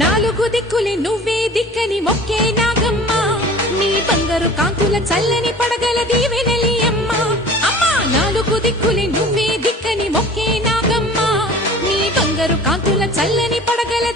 నాలుగు దిక్కులే నువ్వే దిక్కని మొక్కే నాగమ్మ నీ బంగారు కాంతుల చల్లని పడగల దీవెనలి అమ్మ అమ్మా నాలుగు దిక్కులే నువ్వే దిక్కని మొక్కే నాగమ్మ నీ బంగారు కాంతుల చల్లని పడగల